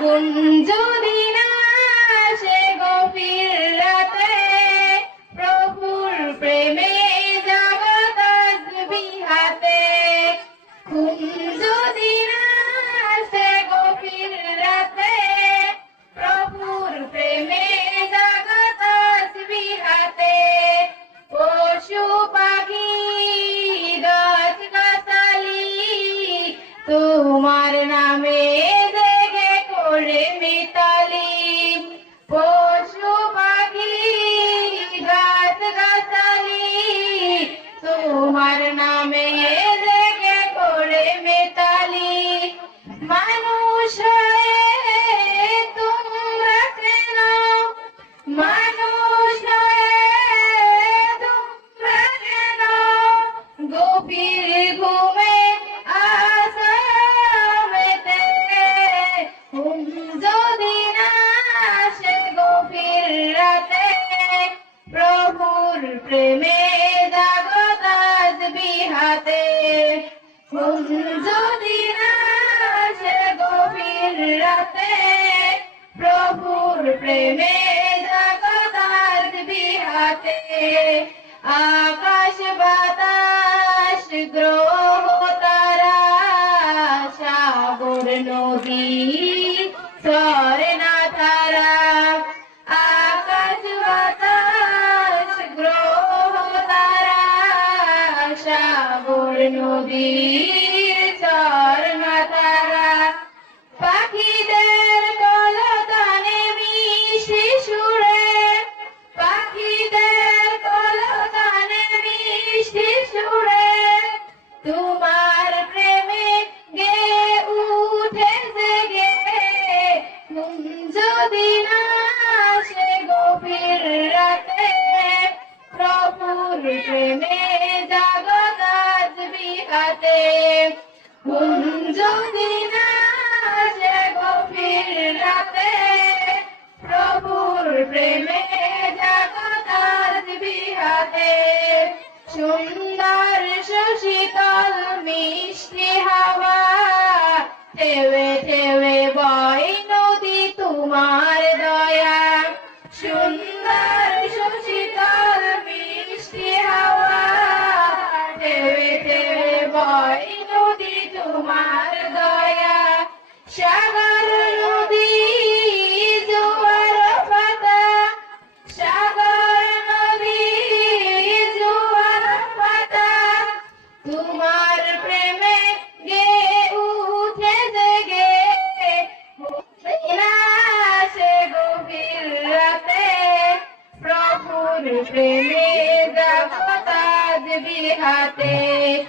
কোন যদি না আসে গভীর রাতে, প্রভুর প্রেমে জাগো তাসবিহাতে। কোন যদি না আসে গভীর রাতে, প্রভুর প্রেমে জাগো তাসবিহাতে। পশু পাখি গাছ গাছালি তোমার নামে জেগে করে মিতালি। পশু পাখি গাছ গাছালি তোমার নামে জেগে করে মিতালি। মানুষ হয়ে তোমরা কেন, মানুষ হয়ে তোমরা কেন গভীর ঘুমে আসামেতে। ঘুম যদি না আসে গভীর রাতে, প্রভুর প্রেমে জাগো তাসবিহাতে। ঘুম যদি না আসে গভীর রাতে, প্রভুর প্রেমে জাগো তাসবিহাতে। আকাশ বাতাস গ্রহ তারা সাগর নদী ঝরনা ধারা। আকাশ বাতাস গ্রহ তারা সাগর নদী ঝরনা ধারা। পাখিদের কলতানে মিশি সুরে, পাখিদের কলতানে মিশি সুরে তোমার প্রেমে গে উঠে জেগে। ঘুম যদি না আসে গভীর রাতে, প্রভুর প্রেমে জাগো তাসবিহাতে। ঘুম যদি না আসে গভীর রাতে, প্রভুর প্রেমে জাগো তাসবিহাতে। সুন্দর সুশীতল মিষ্টি হাওয়া ঢেউে ঢেউে বয় নদী তোমার দয়া। সুন্দর সুশীতল মিষ্টি হাওয়া ঢেউে ঢেউে বয় নদী তোমার দয়া। সাগর নদী জোয়ার পাতা, সাগর নদী জোয়ার পাতা তোমার প্রেমে গে উঠে জেগে। আসে গভীর রাতে, প্রভুর প্রেমে জাগো তাসবিহাতে।